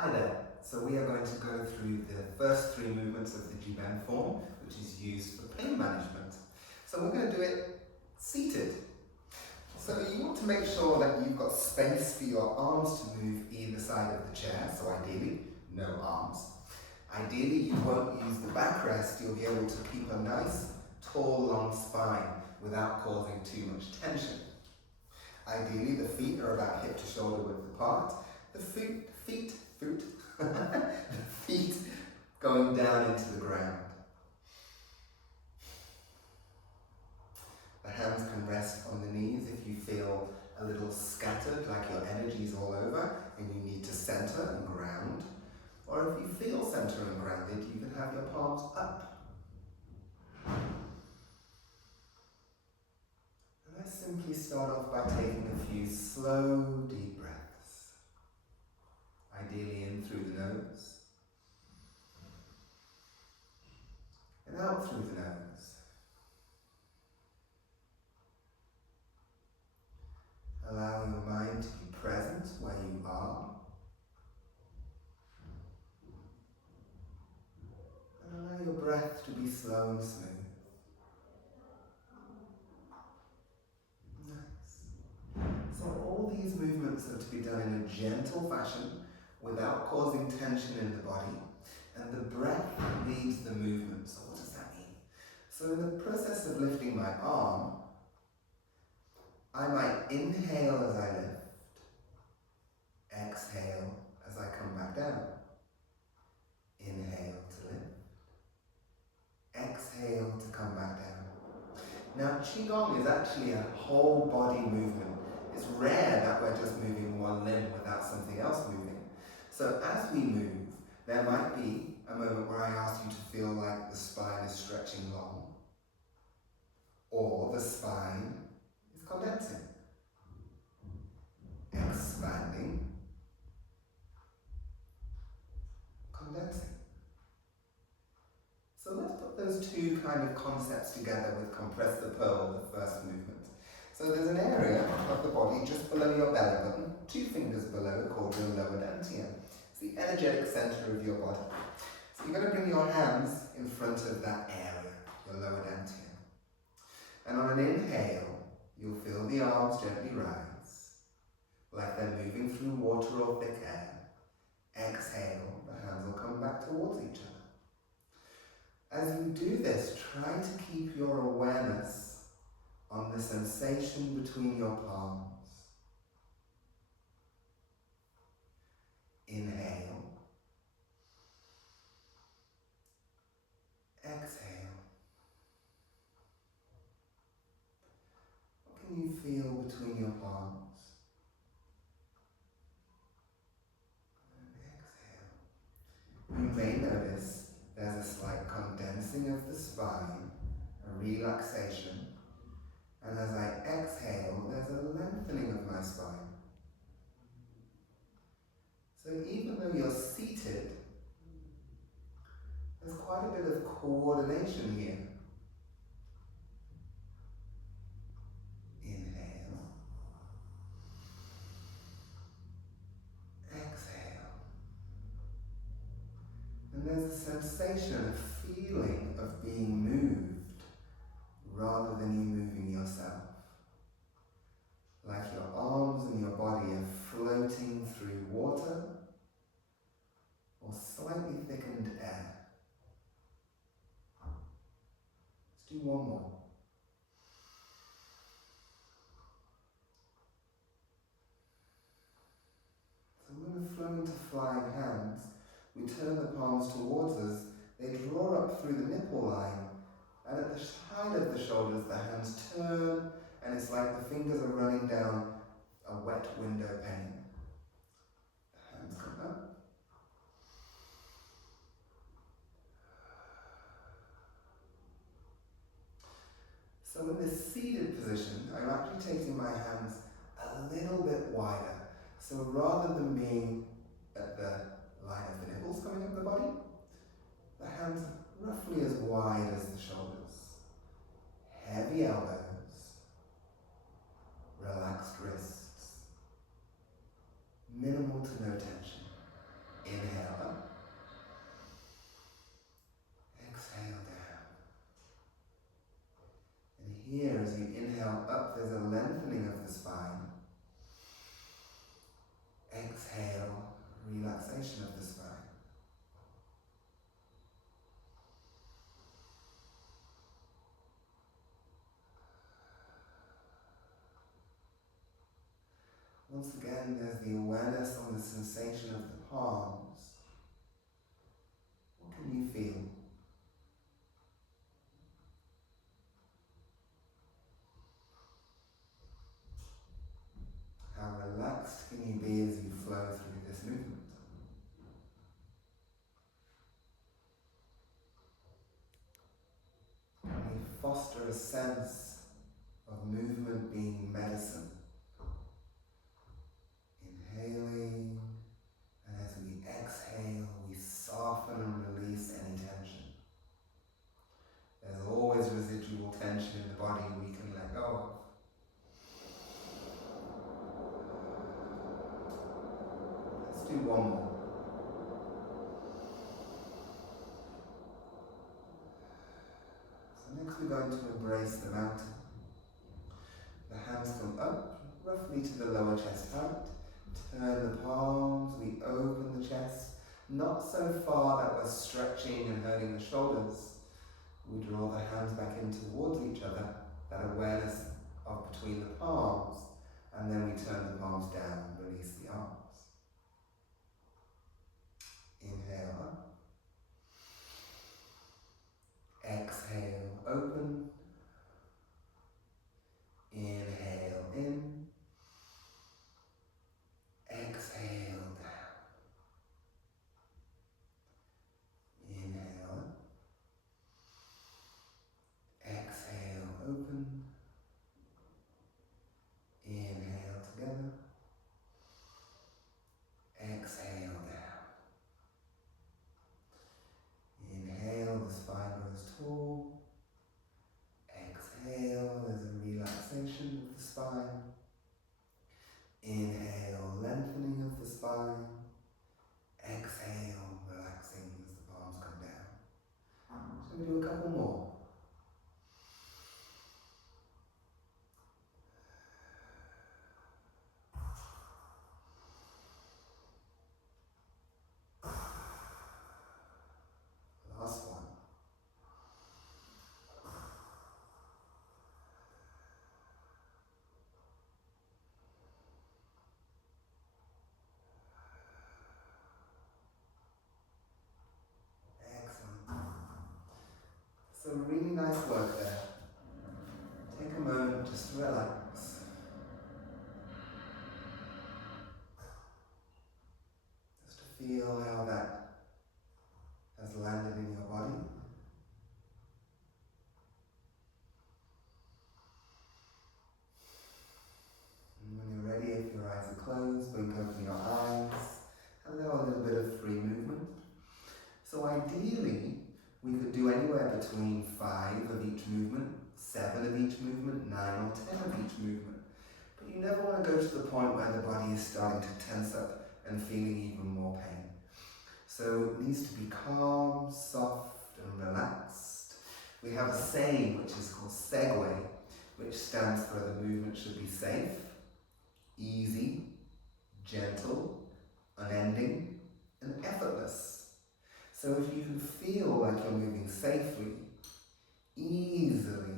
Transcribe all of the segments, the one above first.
Hi there. So we are going to go through the first three movements of the Jie Ben form, which is used for pain management. So we're going to do it seated. So you want to make sure that you've got space for your arms to move either side of the chair, so ideally no arms. Ideally you won't use the backrest, you'll be able to keep a nice, tall, long spine without causing too much tension. Ideally the feet are about hip to shoulder width apart. The feet going down into the ground. The hands can rest on the knees if you feel a little scattered, like your energy is all over and you need to center and ground. Or if you feel center and grounded, you can have your palms up. And let's simply start off by taking a few slow, deep breaths. Ideally in through the nose. And out through the nose. Allowing your mind to be present where you are. And allow your breath to be slow and smooth. Nice. So all these movements are to be done in a gentle fashion without causing tension in the body. And the breath leads the movement. So what does that mean? So in the process of lifting my arm, I might inhale as I lift, exhale as I come back down. Inhale to lift, exhale to come back down. Now Qigong is actually a whole body movement. It's rare that we're just moving one limb without something else moving. So as we move, there might be a moment where I ask you to feel like the spine is stretching long, or the spine is condensing, expanding, condensing. So let's put those two kind of concepts together with compress the pearl, the first movement. So there's an area of the body just below your belly button, 2 fingers below, called your lower dantian. It's the energetic center of your body. So you're going to bring your hands in front of that area, your lower dantian. And on an inhale, you'll feel the arms gently rise, like they're moving through water or thick air. Exhale, the hands will come back towards each other. As you do this, try to keep your awareness on the sensation between your palms. Inhale. Exhale. What can you feel between your palms? And exhale. You may notice there's a slight condensing of the spine, a relaxation. And as I exhale, there's a lengthening of my spine. So even though you're seated, there's quite a bit of coordination here. Inhale. Exhale. And there's a sensation, a feeling of being moved rather than you moving yourself. Like your arms and your body are floating through water or slightly thickened air. Let's do one more. So when we flow into flying hands, we turn the palms towards us, they draw up through the nipple line, and at the height of the shoulders, the hands turn, and it's like the fingers are running down a wet window pane. The hands come up. So in this seated position, I'm actually taking my hands a little bit wider. So rather than being at the line of the nipples coming up the body, the hands roughly as wide as the shoulders. Heavy elbows, relaxed wrists, minimal to no tension. relaxation of the spine. Once again, there's the awareness on the sensation of the palms. What can you feel? How relaxed can you be as you flow through this movement? We foster a sense of movement being medicine. Inhaling, and as we exhale, we soften and release any tension. There's always residual tension in the body we can let go of. Let's do one more. So next we're going to embrace the mountain. The hands come up, roughly to the lower chest height. Turn the palms, we open the chest, not so far that we're stretching and hurting the shoulders. We draw the hands back in towards each other, that awareness of between the palms, and then we turn the palms down and release the arms. Inhale up. Exhale, open. Inhale in. Exhale down. Inhale up. Exhale, open. Inhale together. Exhale down. Inhale, the spine grows tall. Exhale, there's a relaxation of the spine. Inhale, lengthening of the spine. Exhale, relaxing as the palms come down. So we do a couple more. Last one. Excellent. So really nice work there. Take a moment just to relax. Just to feel how that has landed in your body. And when you're ready, if your eyes are closed, blink open your eyes. And allow a little bit of free movement. So ideally, we could do anywhere between 5 of each movement, 7 of each movement, 9 or 10 of each movement. But you never want to go to the point where the body is starting to tense up and feeling even more pain. So it needs to be calm, soft and relaxed. We have a saying which is called segue, which stands for the movement should be safe, easy, gentle, unending and effortless. So if you can feel like you're moving safely, easily,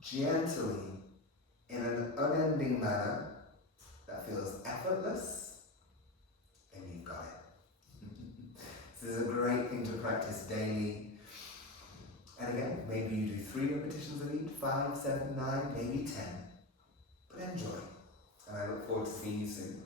gently, in an unending manner that feels effortless, then you've got it. This is a great thing to practice daily. And again, maybe you do 3 repetitions of each, 5, 7, 9, maybe 10. But enjoy. And I look forward to seeing you soon.